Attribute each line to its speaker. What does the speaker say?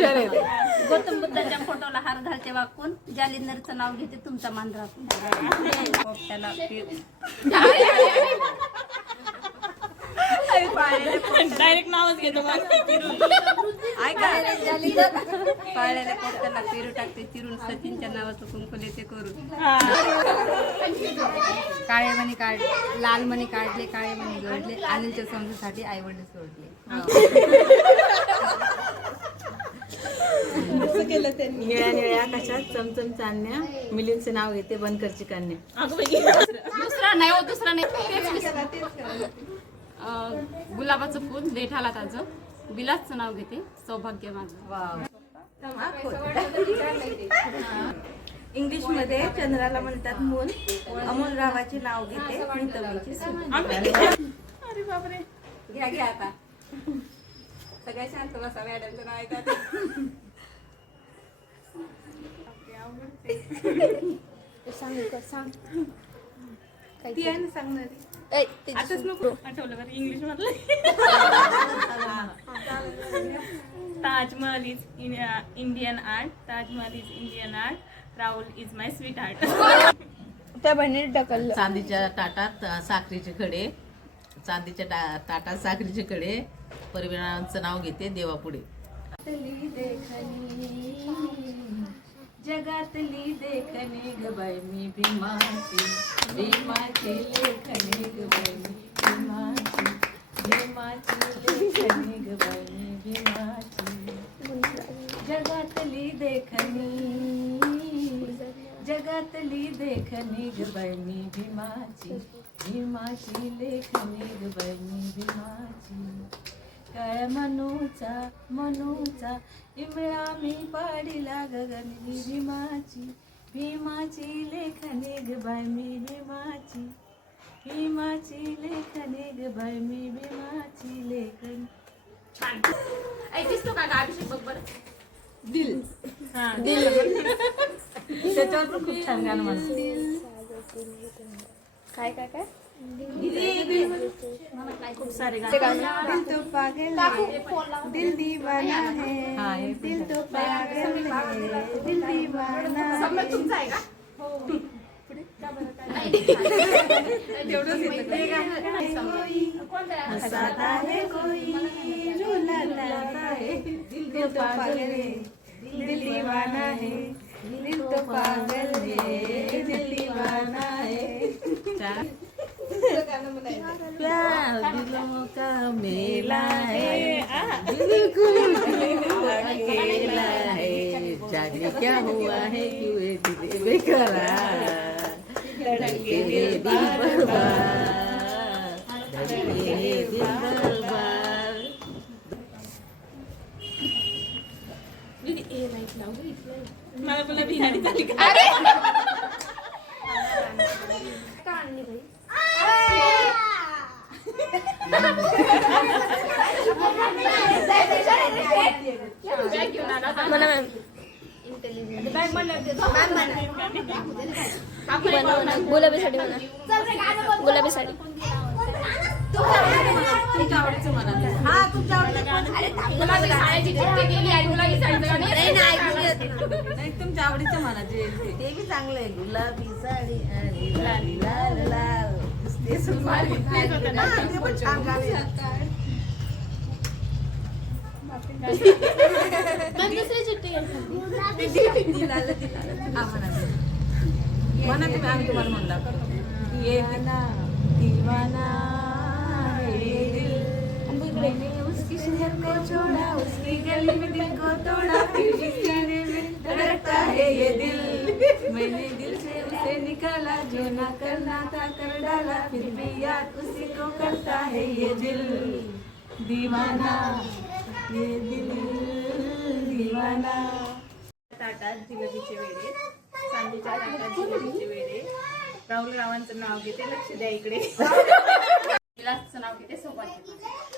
Speaker 1: गौतम बुद्धाच्या फोटोला हार घालते वाकून. जालिंदरचं नाव घेते तुमचा मान राखून पोपट्याला
Speaker 2: डायरेक्ट नावच घेतो
Speaker 1: ऐका. पाळलेल्या पोपट्याला पेरू टाकते चिरून सचिनच्या नावाचं कुंकुले ते करून.
Speaker 3: काळे मणी काढ लाल मणी काढले काळे मणी जोडले अनिलच्या समजूसाठी आई वडील सोडले
Speaker 4: निळ्या निळ्या आकाशात चमचम चांदण्या. मिलिंदचे नाव घेते बनकरची कन्या
Speaker 2: दुसरा नाही हो दुसरा नाही. अं, गुलाबाचं फूल देठाला ताजं बिलाचं नाव घेते. सौभाग्य माझं.
Speaker 5: इंग्लिशमध्ये चंद्राला म्हणतात मून अमोल रावाचे नाव घेते. प्रीतमीची सून.
Speaker 2: अरे बापरे.
Speaker 1: घ्या घ्या आता. सगळ्या शांत बसा मॅडमचं नाव ऐका.
Speaker 5: ती आहे ना सांगणारी. आताच नको.
Speaker 2: आठवलं बरं इंग्लिश मधलं. Taj Mahal is Indian art Taj Mahal is Indian art Rahul is my sweet art
Speaker 6: त्या बहिणीने ढकललं.
Speaker 4: चांदीच्या ताटात साखरेचे खडे. चांदीच्या टा- ताटात साखरेचे खडे. परिवारांचं नाव घेते देवापुढे. जगातली देखणी ग मी भीमाची भीमाची लेखने ग बाई मी भीमाची भीमाची लेखणी ग मी भीमाची जगातली देखणी जगातली देखणी ग बाई मी भीमाची भीमाची लेखणी ग मी भीमाची काय मनूचा मनूचा? इमळा मी पाडीला गगन ही भीमाची. भीमाची लेखणी ग बाई मी भीमाची. भीमाची लेखणी ग बाई मी भीमाची लेखणी.
Speaker 2: ऐकतेस तो का अभिषेक बघ बरं?
Speaker 4: त्याच्यावर पण खूप छान गाणं म्हणतो
Speaker 6: काय काय काय?
Speaker 2: खूप सारे
Speaker 5: दिल तो पागल है दिल दीवाना है
Speaker 4: हा हे
Speaker 5: दिल तो पागल है दिल दीवाना है।
Speaker 2: तुमचं आहे का?
Speaker 5: हंसाता है कोई रुलाता है। दिल तो पागल है दिल दीवाना है दिल तो पागल है दिल दीवाना है।
Speaker 4: प्यार दिलों का मेला है दिल को अकेला है जाने क्या हुआ है क्यों ये दिल बेकरार धड़के दिल बर्बाद धड़के दिल बर्बाद
Speaker 2: मला बोला बिहारी झाली का
Speaker 6: म्हणा मॅम म्हणा म्हणा गुलाबी साडी म्हणा गुलाबी साडी
Speaker 4: तुमच्या आवडीचं मला जे ते. बी चांगलं आहे. गुलाबी साडी लाल लाल. ते पण छान म्हणा तुम्ही. आम्ही तुम्हाला म्हणला दिल उसकी शहर को छोड़ा उसकी गली में दिल को तोड़ा फिर भी धड़कता है ये दिल मैंने दिल से उसे निकाला जो ना करना था कर डाला फिर भी याद उसी को करता है ये दिल। दीवाना ये दिल दीवाना।
Speaker 5: ताटात जिलेबीचे वेळे चांदीच्या ताटात जिलेबीचे वेळे राहुल रावांचं नाव घेते लक्ष द्या इकडे.
Speaker 2: नाव घेते सौभाग्य